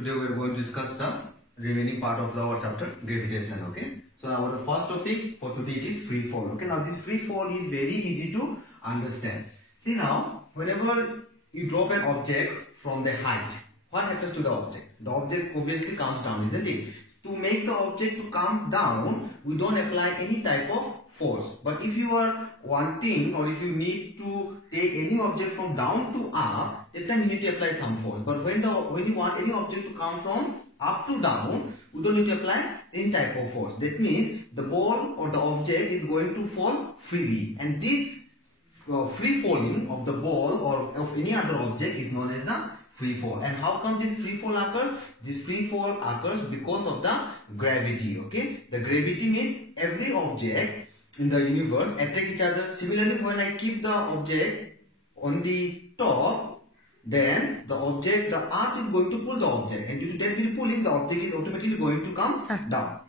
Today we are going to discuss the remaining part of our chapter gravitation. Okay. So our first topic for today is free fall. Okay. Now this free fall is very easy to understand. See now, whenever you drop an object from the height, what happens to the object? The object obviously comes down, isn't it? To make the object to come down, we don't apply any type of force. But if you are wanting or if you need to take any object from down to up, that time you need to apply some force. But when you want any object to come from up to down, we don't need to apply any type of force. That means the ball or the object is going to fall freely, and this free falling of the ball or of any other object is known as the free fall. And how come this free fall occurs? This free fall occurs because of the gravity. Okay, the gravity means every object in the universe attract each other. Similarly, when I keep the object on the top, then the earth is going to pull the object, and due to that pulling, the object is automatically going to come down.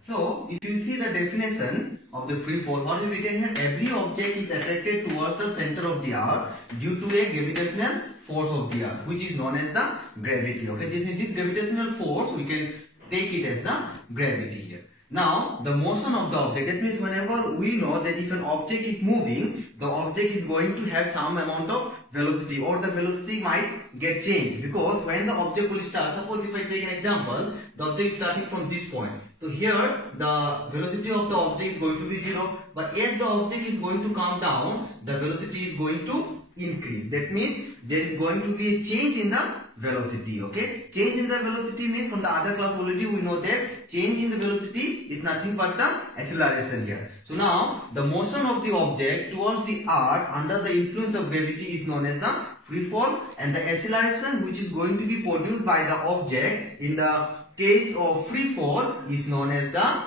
So, if you see the definition of the free fall, what is written here? Every object is attracted towards the center of the earth due to a gravitational force of the earth, which is known as the gravity. Okay, this gravitational force, we can take it as the gravity here. Now, the motion of the object, that means whenever we know that if an object is moving, the object is going to have some amount of velocity, or the velocity might get changed, because when the object will start, suppose if I take an example, the object is starting from this point. So here the velocity of the object is going to be 0, but as the object is going to come down, the velocity is going to increase. That means there is going to be a change in the velocity. Okay, change in the velocity means from the other class already we know that change in the velocity is nothing but the acceleration here. So now the motion of the object towards the earth under the influence of gravity is known as the free fall, and the acceleration which is going to be produced by the object in the case of free fall is known as the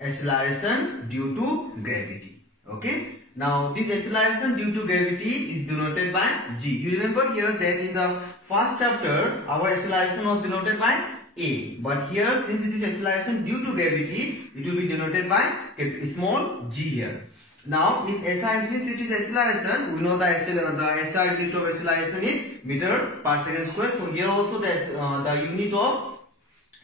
acceleration due to gravity. Okay. Now this acceleration due to gravity is denoted by g. You remember here that in the first chapter our acceleration was denoted by a, but here since it is acceleration due to gravity, it will be denoted by small g here. Now this SI, since it is acceleration, we know the SI unit of acceleration is meter per second square. So here also the unit of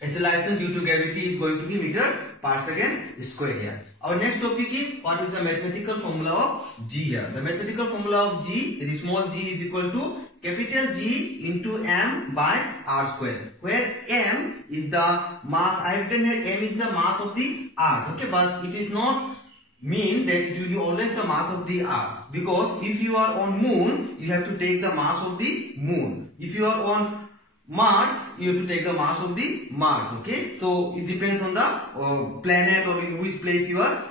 acceleration due to gravity is going to be meter per second square here. Our next topic is what is the mathematical formula of g here. The mathematical formula of g, that is small g, is equal to capital G into m by r square, where m is the mass. I have written here m is the mass of the earth. Okay, but it is not mean that it will be always the mass of the earth, because if you are on moon, you have to take the mass of the moon. If you are on Mars, you have to take the mass of the Mars. Okay, so it depends on the planet or in which place you are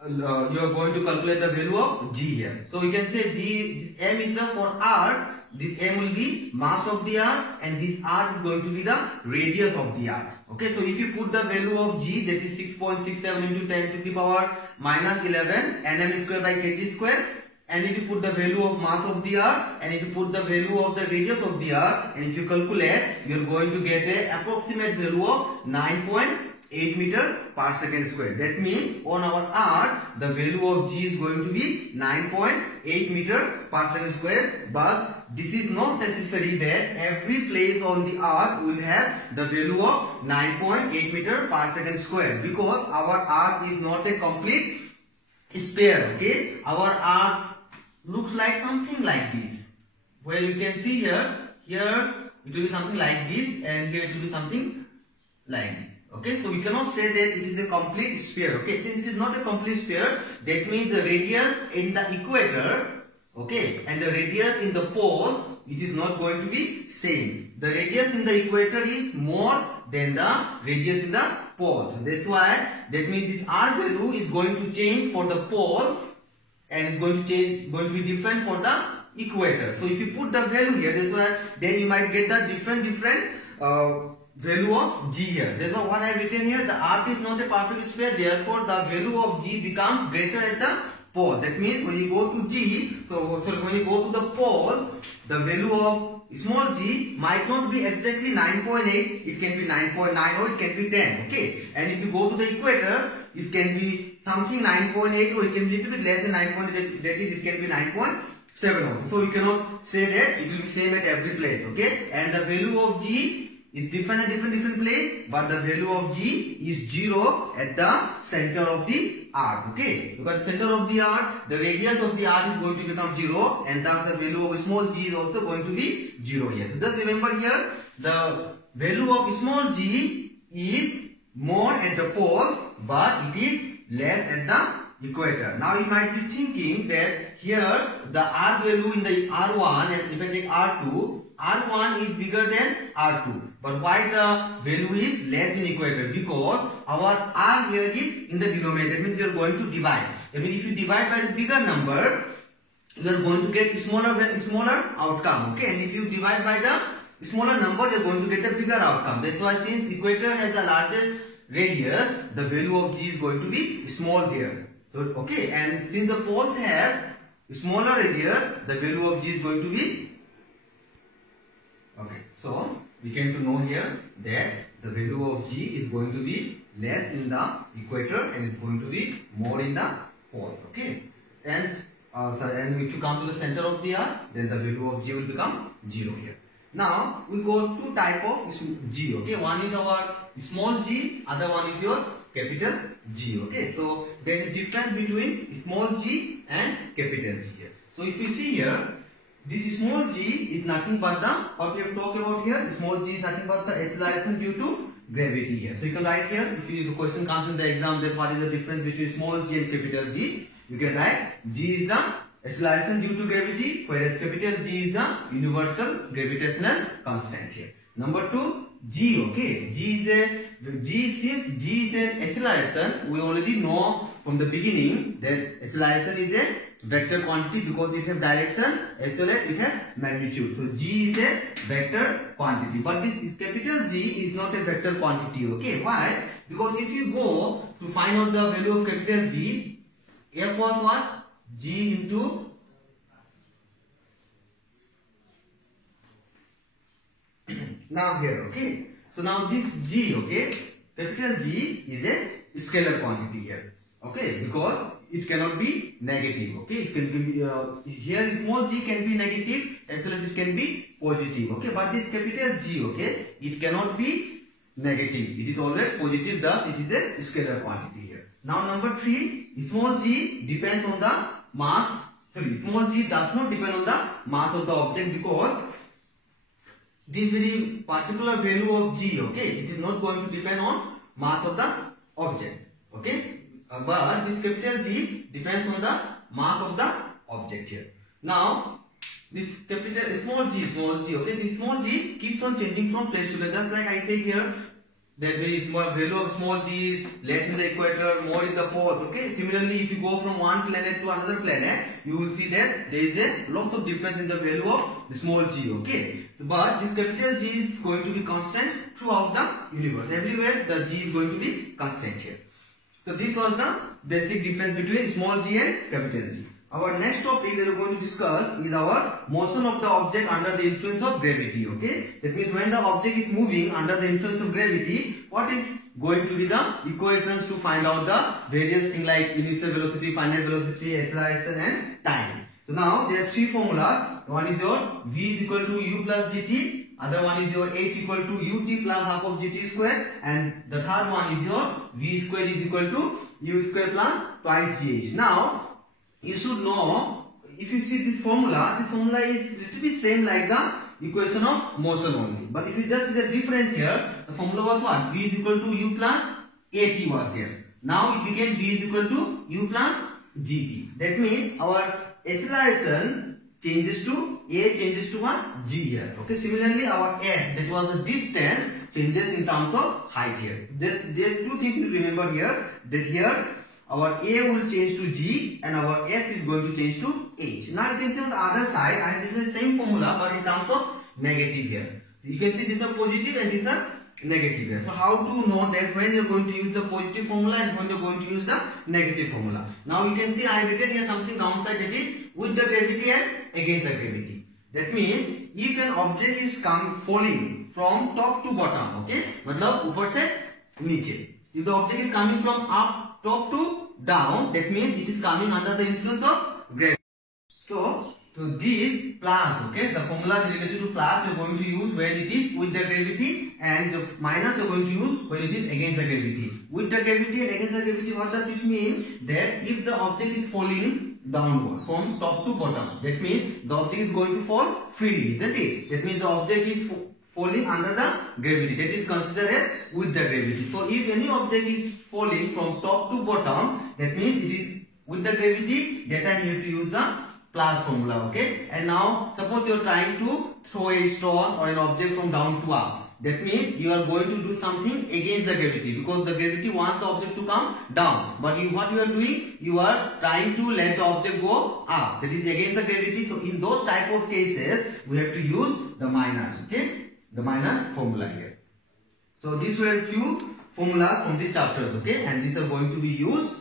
going to calculate the value of g here. So you can say g, this m is the for earth, this m will be mass of the earth, and this r is going to be the radius of the earth. Okay, so if you put the value of g, that is 6.67 into 10 to the power minus 11 nm square by kg square, and if you put the value of mass of the earth, and if you put the value of the radius of the earth, and if you calculate, you are going to get an approximate value of 9.8 meter per second square. That means on our earth, the value of g is going to be 9.8 meter per second square. But this is not necessary that every place on the earth will have the value of 9.8 meter per second square, because our earth is not a complete sphere. Okay, our earth looks like something like this, where you can see here it will be something like this, and here it will be something like this. Okay, so we cannot say that it is a complete sphere. Okay, since it is not a complete sphere, that means the radius in the equator, okay, and the radius in the poles, it is not going to be same. The radius in the equator is more than the radius in the poles. That's why that means this r value is going to change for the poles, and it's going to be different for the equator. So if you put the value here, that's why then you might get the different value of g here. That's why what I have written here, the earth is not a perfect sphere, therefore the value of g becomes greater at the pole. That means when you go to g, so when you go to the pole, the value of small g might not be exactly 9.8, it can be 9.9 or it can be 10. Okay, and if you go to the equator, it can be something 9.8 or it can be little bit less than 9.8, that is it can be 9.7 also. So you cannot say that it will be same at every place. Okay, and the value of g is different at different place, but the value of G is 0 at the center of the arc. Okay, because the center of the arc, the radius of the arc is going to become 0, and thus the value of small g is also going to be 0 here. So just remember here, the value of small g is more at the poles, but it is less at the equator. Now you might be thinking that here the R value in the R1, and if I take R2, R1 is bigger than R2. But why the value is less in equator? Because our R here is in the denominator. That means you are going to divide. I mean, if you divide by the bigger number, you are going to get smaller outcome. Okay, and if you divide by the smaller number, you are going to get the bigger outcome. That's why since equator has the largest radius, the value of G is going to be small there. So okay, and since the poles have smaller radius, the value of G is going to be okay. So we came to know here that the value of G is going to be less in the equator and is going to be more in the poles. Okay, and if you come to the center of the arc, then the value of G will become 0 here. Now we go to type of G. Okay, one is our small g, other one is your capital G. Okay, so there is a difference between small g and capital G here. So if you see here, this small g is nothing but the, what we have talked about here, small g is nothing but the acceleration due to gravity here. So you can write here, if the question comes in the exam, that what is the difference between small g and capital G, you can write G is the acceleration due to gravity, whereas capital G is the universal gravitational constant here. Number 2, G. Okay, since G is an acceleration, we already know from the beginning that acceleration is a vector quantity because it has direction as well as it has magnitude. So G is a vector quantity, but this capital G is not a vector quantity. Okay, why? Because if you go to find out the value of capital G, F was what? G into now here. Okay, so now this G, okay, capital G is a scalar quantity here. Okay, because it cannot be negative. Okay, it can be here small g can be negative as well as it can be positive. Okay, but this capital G, okay, it cannot be negative. It is always positive. Thus, it is a scalar quantity here. Now number 3, small g depends on the mass. Sorry, small g does not depend on the mass of the object because this very particular value of G, okay, it is not going to depend on mass of the object. Okay, but this capital G depends on the mass of the object here. Now this capital small g, okay, this small g keeps on changing from place to place. Just like I say here, that the value of small g is less in the equator, more in the poles. Okay, similarly, if you go from one planet to another planet, you will see that there is a lots of difference in the value of the small g. Okay, so, but this capital G is going to be constant throughout the universe. Everywhere the G is going to be constant here. So this was the basic difference between small g and capital G. Our next topic that we are going to discuss is our motion of the object under the influence of gravity. Okay, that means when the object is moving under the influence of gravity, what is going to be the equations to find out the various things like initial velocity, final velocity, acceleration and time. So now there are 3 formulas. One is your V is equal to U plus dt, other one is your H equal to ut plus half of gt square, and the third one is your V square is equal to U square plus twice gh. Now you should know, if you see this formula is little bit same like the equation of motion only. But if you just see the difference here, the formula was what? V is equal to U plus at was there. Now it became V is equal to U plus gt. That means our acceleration changes to A changes to what? G here. Okay, similarly our F, that was the distance, changes in terms of height here. There are 2 things to remember here, that here our A will change to G and our S is going to change to H. Now you can see on the other side, I have used the same formula but in terms of negative here. So you can see this is a positive and this is a negative here. So how to know that when you are going to use the positive formula and when you are going to use the negative formula. Now you can see I have written here something downside, that is with the gravity and against the gravity. That means if an object is falling from top to bottom, okay, मतलब ऊपर से नीचे. If the object is coming from top to down, that means it is coming under the influence of gravity. So So this plus, okay, the formula is related to plus you're going to use when it is with the gravity, and the minus you're going to use when it is against the gravity. With the gravity and against the gravity, what does it mean? That if the object is falling downward from top to bottom, that means the object is going to fall freely, isn't it? That means the object is falling under the gravity. That is considered as with the gravity. So if any object is falling from top to bottom, that means it is with the gravity. That time you have to use the plus formula, okay? And now suppose you are trying to throw a stone or an object from down to up. That means you are going to do something against the gravity, because the gravity wants the object to come down. But what you are doing? You are trying to let the object go up. That is against the gravity. So in those type of cases, we have to use the minus, okay? The minus formula here. So these were few formulas from these chapters, okay? And these are going to be used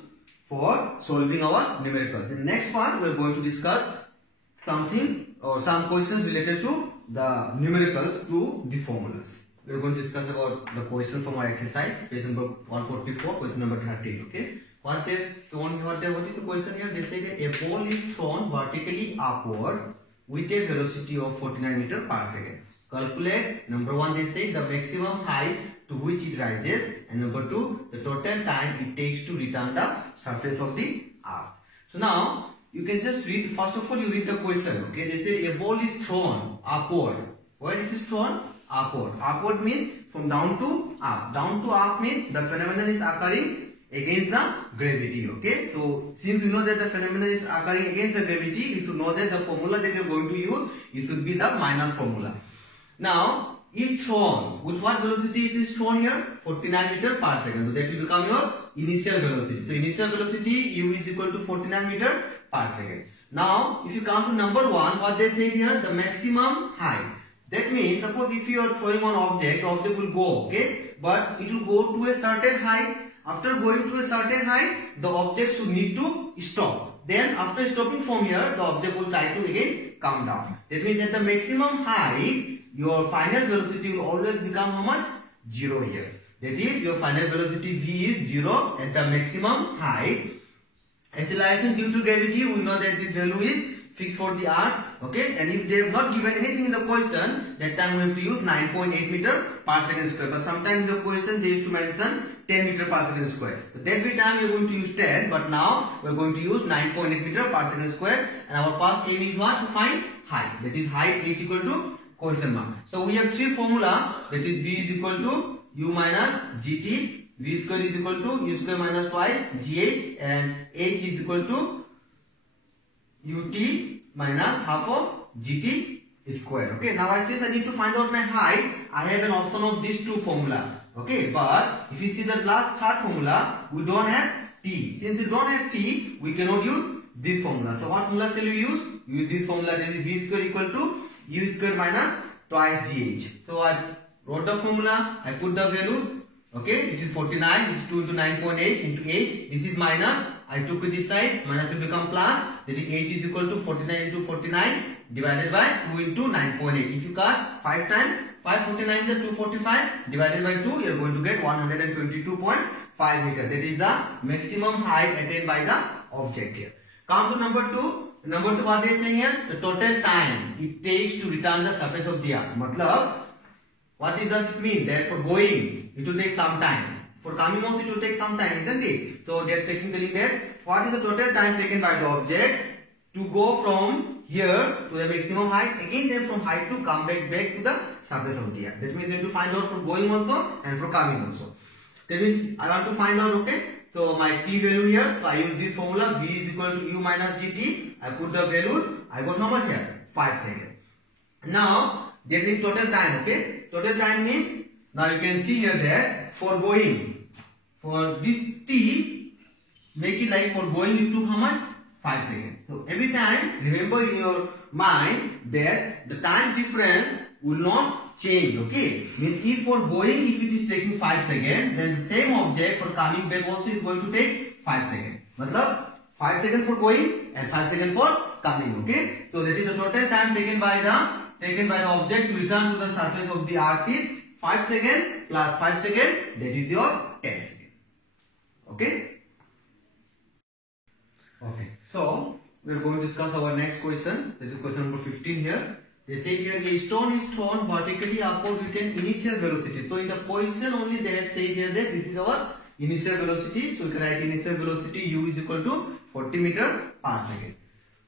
for solving our numericals. In the next part, we are going to discuss something or some questions related to the numericals to these formulas. We are going to discuss about the question from our exercise, page number 144, question number 13. Okay, what they shown here? What is the question here? They say that a ball is thrown vertically upward with a velocity of 49 meters per second. Calculate, number one, they say the maximum height to which it rises, and number two, the total time it takes to return the surface of the earth. So now you can just read. First of all, you read the question. Okay, they say a ball is thrown upward. Where it is thrown? Upward. Upward means from down to up. Down to up means the phenomenon is occurring against the gravity. Okay, so since we know that the phenomenon is occurring against the gravity, you should know that the formula that you are going to use, it should be the minus formula. Now, is thrown. With what velocity it is thrown here? 49 meters per second. So that will become your initial velocity. So initial velocity u is equal to 49 meters per second. Now, if you come to number one, what they say here? The maximum height. That means, suppose if you are throwing one object, the object will go, okay? But it will go to a certain height. After going to a certain height, the object should need to stop. Then after stopping from here, the object will try to again come down. That means at the maximum height, your final velocity will always become how much? 0 here. That is, your final velocity v is 0 at the maximum height. Acceleration due to gravity, we know that this value is fixed for the earth. Okay, and if they have not given anything in the question, that time we have to use 9.8 meters per second square. But sometimes in the question they used to mention 10 meters per second square. So every time we are going to use 10, but now we are going to use 9.8 meters per second square. And our first aim is what? To find height. That is height h equal to question mark. So we have three formula, that is v is equal to u minus gt, v square is equal to u square minus twice gh, and h is equal to ut minus half of gt square. Okay, now since I need to find out my height, I have an option of these two formula. Okay, but if you see the last third formula, we don't have t. Since we don't have t, we cannot use this formula. So what formula shall we use? Use this formula, that is v square equal to u square minus twice gh. So I wrote the formula, I put the values. Okay, it is 49, it is 2 into 9.8 into h. This is minus, I took this side, minus will become plus. That is h is equal to 49 into 49 divided by 2 into 9.8. If you cut 5 times, 5 49 is 245 divided by 2, you are going to get 122.5 meters. That is the maximum height attained by the object here. Come to number 2. Number 2, what they are saying here? The total time it takes to return the surface of the earth. Matlab, what does it mean? That for going, it will take some time. For coming also, it will take some time, isn't it? So they are taking the link there. What is the total time taken by the object to go from here to the maximum height, again then from height to come back to the surface of the earth. That means you have to find out for going also and for coming also. That means I want to find out, okay? So my t value here, so I use this formula, v is equal to u minus gt. I put the values, I got how much here? 5 seconds. Now, that is total time, okay? Total time means, now you can see here that for going, for this t, make it like for going into how much? 5 seconds. So every time, remember in your mind that the time difference will not change, okay? Means if for going, if it is taking 5 seconds, then the same object for coming back also is going to take 5 seconds. Matlab, 5 seconds for going and 5 seconds for coming, okay? So that is the total time taken by the object to return to the surface of the earth is 5 seconds plus 5 seconds, that is your 10 seconds. Okay? Okay. So we are going to discuss our next question. This is question number 15 here. They say here a stone is thrown vertically upward with an initial velocity. So in the question only they have said here that this is our initial velocity. So we can write initial velocity u is equal to 40 meter per second.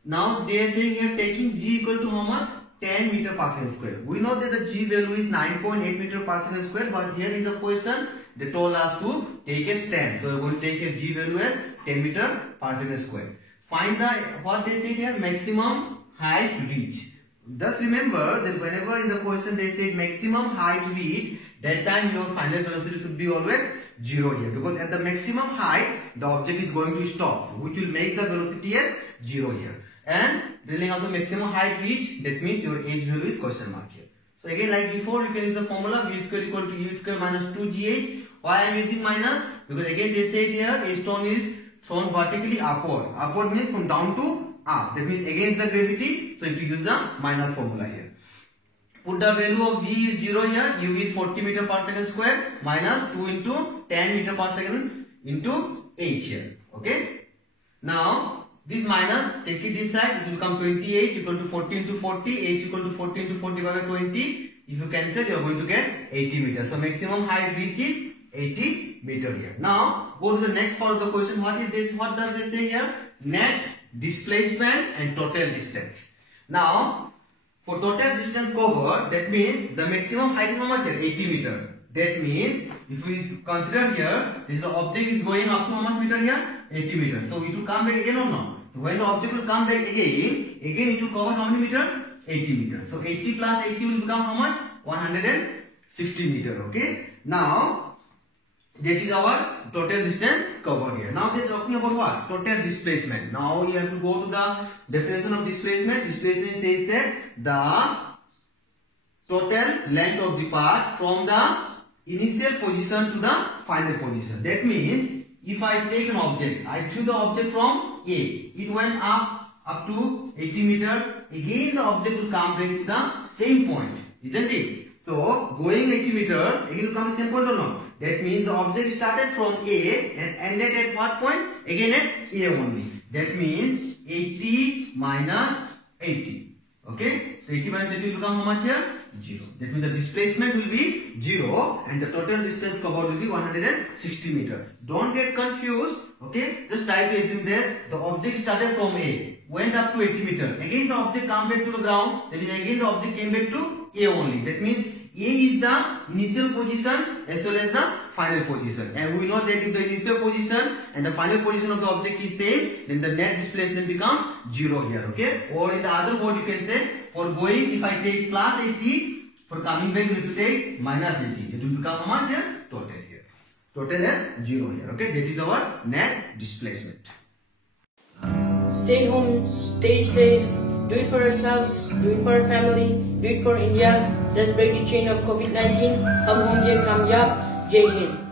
Now they are saying here taking g equal to how much? 10 meter per second square. We know that the g value is 9.8 meter per second square, but here in the question they told us to take as 10. So we are going to take a g value as 10 meter per second square. Find the, what they say here, maximum height reach. Just remember that whenever in the question they say maximum height reach, that time your final velocity should be always 0 here, because at the maximum height the object is going to stop, which will make the velocity as 0 here. And telling also maximum height reach, that means your h value is question mark here. So again, like before, you can use the formula v square equal to u square minus 2gh. Why I am using minus? Because again they say here a stone is thrown vertically upward. Upward means from down to up. That means against the gravity. So you have to use the minus formula here. Put the value of v is 0 here. U is 40 meter per second square minus 2 into 10 meter per second into h here. Okay. Now this minus, take it this side, it will become 28 equal to 40 into 40, h equal to 40 into 40 by 20. If you cancel, you are going to get 80 meters. So maximum height reach is 80 meter here. Now go to the next part of the question. What is this? What does it say here? Net displacement and total distance. Now for total distance covered, that means the maximum height is how much here? 80 meter. That means if we consider here, this the object is going up to how much meter here? 80 meters. So it will come back again or no? So when the object will come back again it will cover how many meter? 80 meters. So 80 plus 80 will become how much? 160 meter. Okay. Now that is our total distance covered here. Now they are talking about what? Total displacement. Now you have to go to the definition of displacement. Displacement says that the total length of the path from the initial position to the final position. That means if I take an object, I threw the object from A, it went up to 80 meter, again the object will come back to the same point, isn't it? So going 80 meter, again will come to the same point or not? That means the object started from A and ended at what point? Again at A only. That means 80 minus 80. Okay? So 80 minus 80 will become how much here? 0. That means the displacement will be 0 and the total distance covered will be 160 meter. Don't get confused. Okay? Just try to assume that the object started from A, went up to 80 meter. Again the object came back to the ground. That means again the object came back to A only. That means A is the initial position as well as the final position. And we know that if the initial position and the final position of the object is same, then the net displacement becomes 0 here. Okay? Or in the other word you can say, for going if I take plus 80, for coming back we have to take minus 80. It will become how much here? Total here. Total is 0 here. Okay? That is our net displacement. Stay home, stay safe. Do it for yourselves, do it for your family, do it for India. Let's break the chain of COVID-19. Hum honge kamyab. Jai Hind.